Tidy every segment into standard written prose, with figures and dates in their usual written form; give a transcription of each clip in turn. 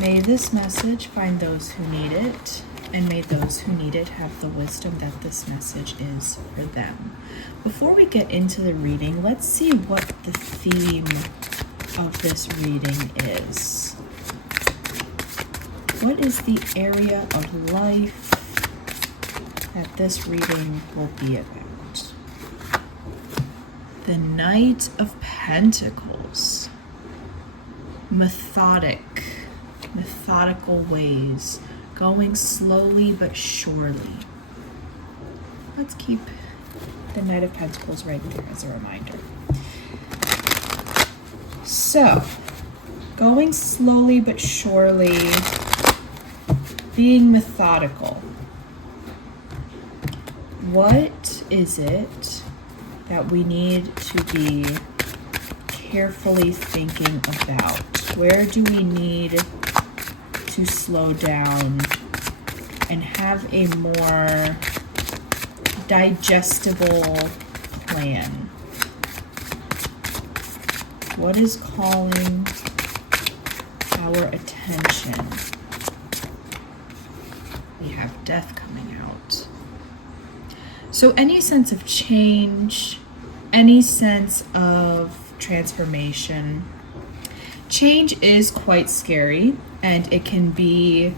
May this message find those who need it, and may those who need it have the wisdom that this message is for them. Before we get into the reading, let's see what the theme of this reading is. What is the area of life that this reading will be about? The Knight of Pentacles. Methodical ways, going slowly but surely. Let's keep the Knight of Pentacles right there as a reminder. So, going slowly but surely, being methodical. What is it that we need to be carefully thinking about? Where do we need to slow down and have a more digestible plan? What is calling our attention? We have death coming out. So any sense of change, any sense of transformation. Change is quite scary, and it can be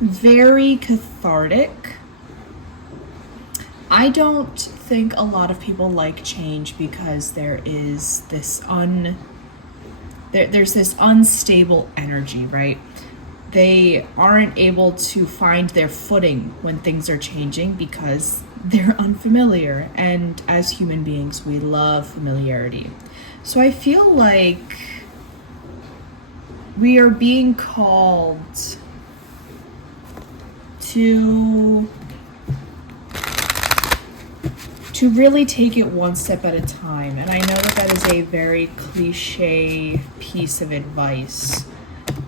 very cathartic. I don't think a lot of people like change because there is this there's this unstable energy, right? They aren't able to find their footing when things are changing because they're unfamiliar, and as human beings, we love familiarity. So I feel like we are being called to really take it one step at a time. And I know that that is a very cliche piece of advice,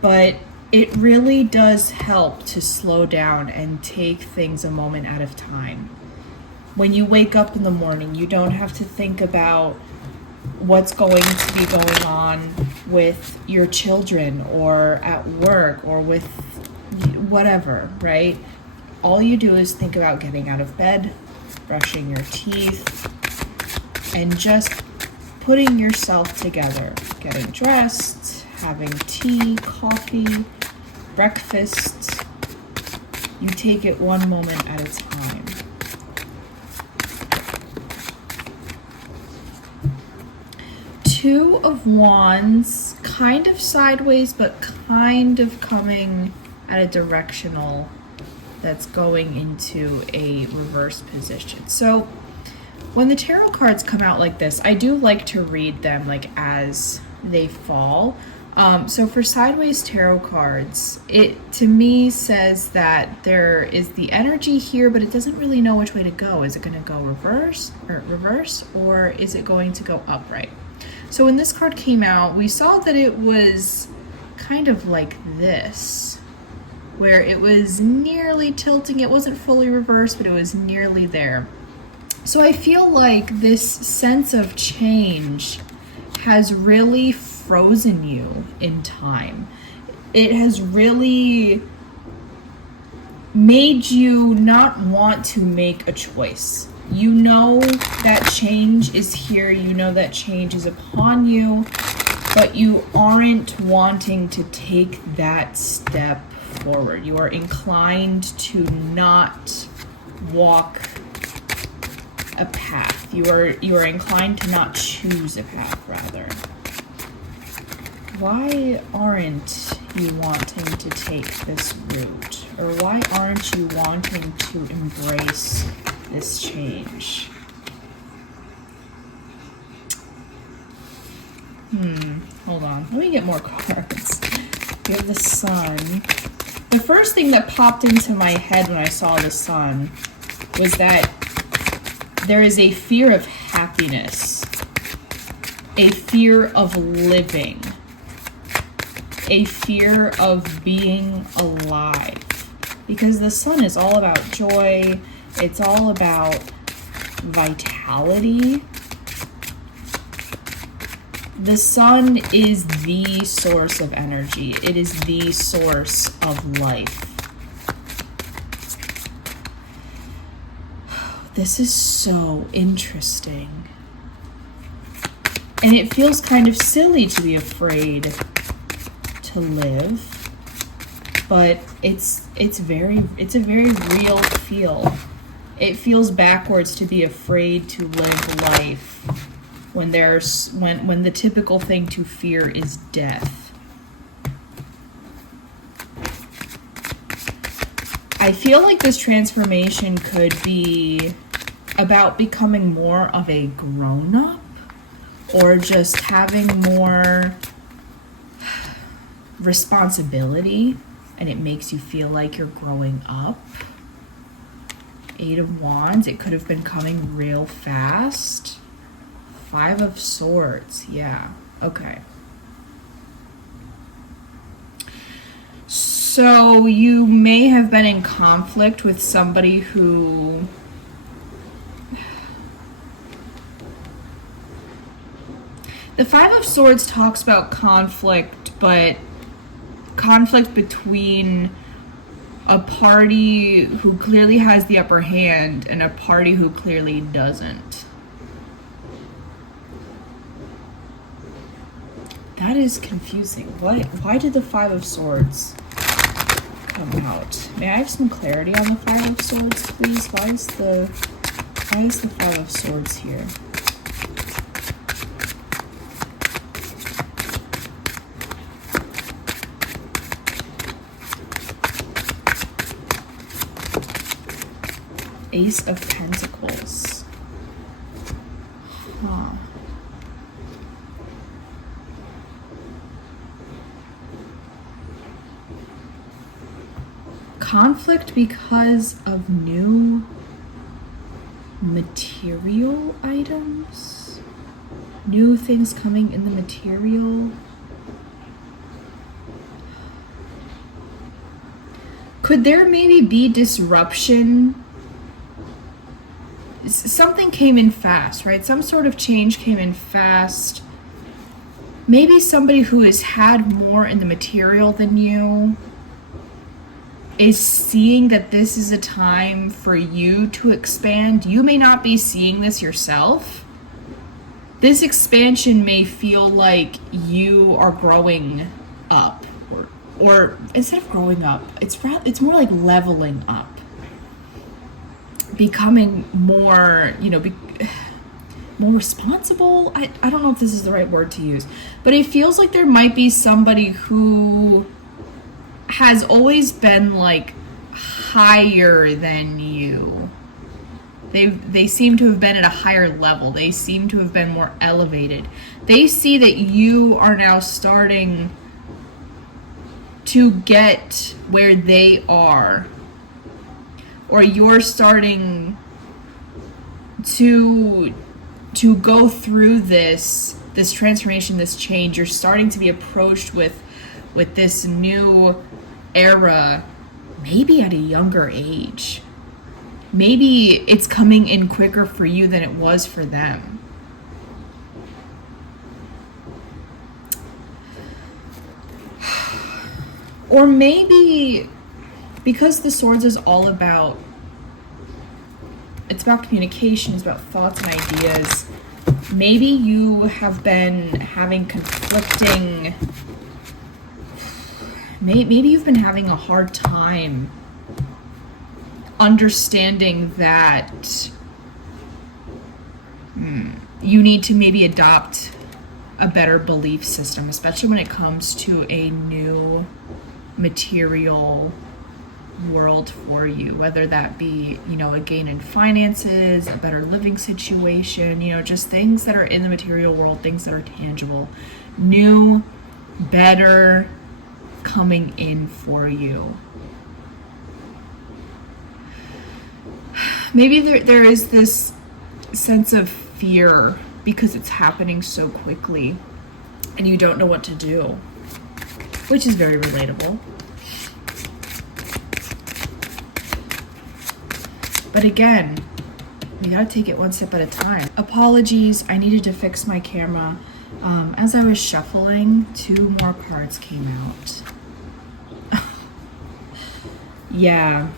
but it really does help to slow down and take things a moment at a time. When you wake up in the morning, you don't have to think about what's going to be going on with your children or at work or with whatever, right? All you do is think about getting out of bed, brushing your teeth, and just putting yourself together, getting dressed, having tea, coffee, breakfast. You take it one moment at a time. Two of Wands, kind of sideways, but kind of coming at a directional that's going into a reverse position. So when the tarot cards come out like this, I do like to read them like as they fall. So for sideways tarot cards, it to me says that there is the energy here, but it doesn't really know which way to go. Is it going to go reverse, or is it going to go upright? So when this card came out, we saw that it was kind of like this, where it was nearly tilting. It wasn't fully reversed, but it was nearly there. So I feel like this sense of change has really frozen you in time. It has really made you not want to make a choice. You know that change is here, you know that change is upon you, but you aren't wanting to take that step forward. You are inclined to not walk a path. You are inclined to not choose a path, rather. Why aren't you wanting to take this route? Or why aren't you wanting to embrace this change? Hold on. Let me get more cards. We have the Sun. The first thing that popped into my head when I saw the Sun was that there is a fear of happiness, a fear of living, a fear of being alive. Because the Sun is all about joy, it's all about vitality. The sun is the source of energy. It is the source of life. This is so interesting. And it feels kind of silly to be afraid to live, but it's a very real feel. It feels backwards to be afraid to live life when when the typical thing to fear is death. I feel like this transformation could be about becoming more of a grown-up, or just having more responsibility, and it makes you feel like you're growing up. 8 of Wands, it could have been coming real fast. 5 of Swords, yeah, okay. So you may have been in conflict with somebody who the 5 of Swords talks about conflict, but conflict between a party who clearly has the upper hand and a party who clearly doesn't. That is confusing. Why did the 5 of Swords come out? May I have some clarity on the 5 of Swords, please? Why is the 5 of Swords here? Ace of Pentacles. Huh. Conflict because of new material items? New things coming in the material? Could there maybe be disruption? Something came in fast, right? Some sort of change came in fast. Maybe somebody who has had more in the material than you is seeing that this is a time for you to expand. You may not be seeing this yourself. This expansion may feel like you are growing up, or instead of growing up, it's more like leveling up. Becoming more, more responsible. I don't know if this is the right word to use, but it feels like there might be somebody who has always been like higher than you. They seem to have been at a higher level. They seem to have been more elevated. They see that you are now starting to get where they are, or you're starting to go through this transformation, this change. You're starting to be approached with this new era, maybe at a younger age. Maybe it's coming in quicker for you than it was for them. Or maybe because the Swords is all about, it's about communication, it's about thoughts and ideas. Maybe you have been having conflicting, maybe you've been having a hard time understanding that you need to maybe adopt a better belief system, especially when it comes to a new material world for you, whether that be, a gain in finances, a better living situation, just things that are in the material world, things that are tangible, new, better coming in for you. Maybe there is this sense of fear because it's happening so quickly and you don't know what to do, which is very relatable. But again, we gotta take it one step at a time. Apologies, I needed to fix my camera. As I was shuffling, 2 more cards came out. Yeah.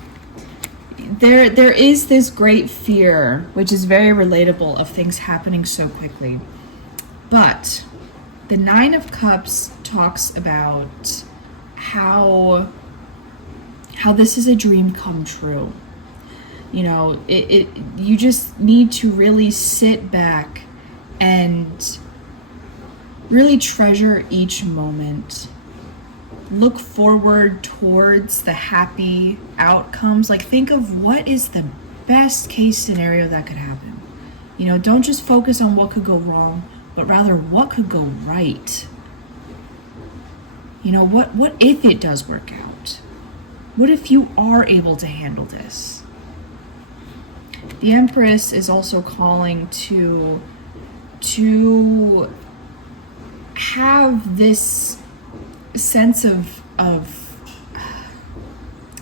There is this great fear, which is very relatable, of things happening so quickly. But the 9 of Cups talks about how this is a dream come true. You know, you just need to really sit back and really treasure each moment. Look forward towards the happy outcomes. Like, think of what is the best case scenario that could happen. You know, don't just focus on what could go wrong, but rather what could go right. You know, what if it does work out? What if you are able to handle this? The Empress is also calling to have this sense of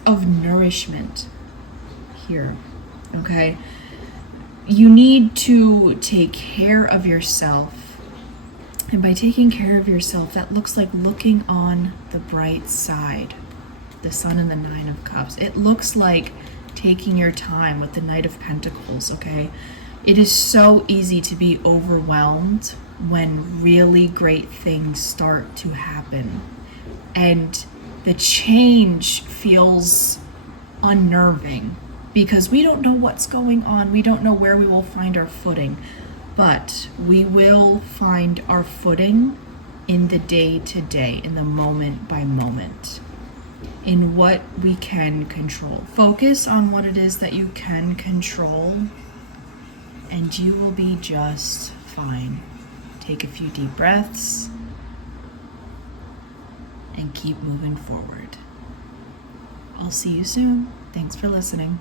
nourishment here, okay? You need to take care of yourself. And by taking care of yourself, that looks like looking on the bright side. The Sun and the 9 of Cups. It looks like taking your time with the Knight of Pentacles, okay? It is so easy to be overwhelmed when really great things start to happen. And the change feels unnerving because we don't know what's going on. We don't know where we will find our footing. But we will find our footing in the day-to-day, in the moment by moment, in what we can control. Focus on what it is that you can control, and you will be just fine. Take a few deep breaths and keep moving forward. I'll see you soon. Thanks for listening.